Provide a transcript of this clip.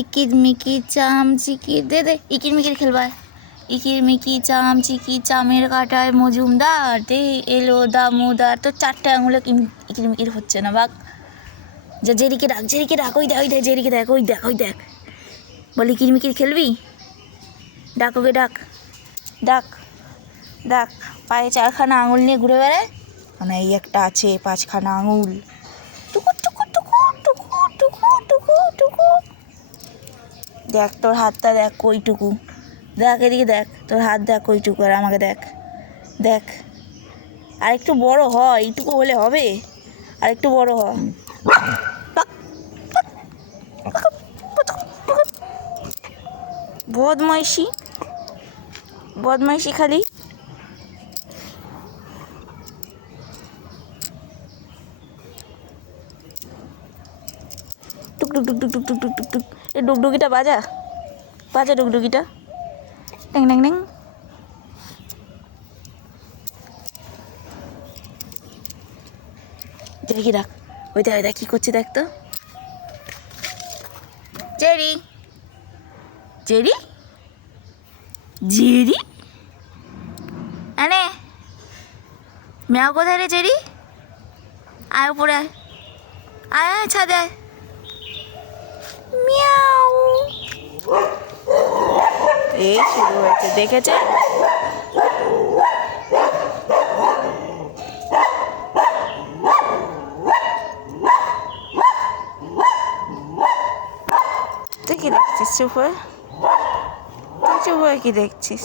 ইকিরমিকি চামচিকি দে দে ইকিরমিকির খেলবা। ইকিরমিকি চামচিকি চামের কাটায় মজুমদার দে এলো দামোদার। তো 4টে আঙুলে ইকিরমিকির হচ্ছে না বাঘ। যা জেরিকে ডাক, জেরিকে ডাক, ওই দেখ ওই দেখ জেরিকে দেখ, ওই দেখ ওই দেখ। বলি ইকিরমিকির খেলবি? ডাক ওকে ডাক, ডাক ডাক। পায়ে 4খানা আঙুল নিয়ে ঘুরে বেড়ায়, মানে এই একটা আছে 5খানা আঙুল। টুকু টুকু টুকু টুকু টুকু টুকু টুকু। দেখ তোর হাতটা দেখ কইটুকু, দেখ এদিকে দেখ তোর হাত দেখ কইটুকু, আর আমাকে দেখ, দেখ আর একটু বড় হ, এইটুকু হলে হবে? আর একটু বড় হ। বদমাইশি বদমাইশি খালি। টুক টুক টুক টুক টুক টুক টুক টুক টুক। এই ডুগডুগিটা বাজা, বাজা ডুগডুগিটা। ড্যাং ড্যাং ড্যাং। জেরিকে ডাক, ওই দেখ ওই দেখ কী করছে দেখ তো। জেরি, জেরি, জেরি, আরে ম্যাও কোথায় রে জেরি? আয় উপরে আয়, আয় আয় ছাদে আয়। মিয়াও। এই শুরু হয়েছে, দেখেছে? তুই কি দেখছিস চুপ হয়ে? তুই চুপ হয়ে কি দেখছিস?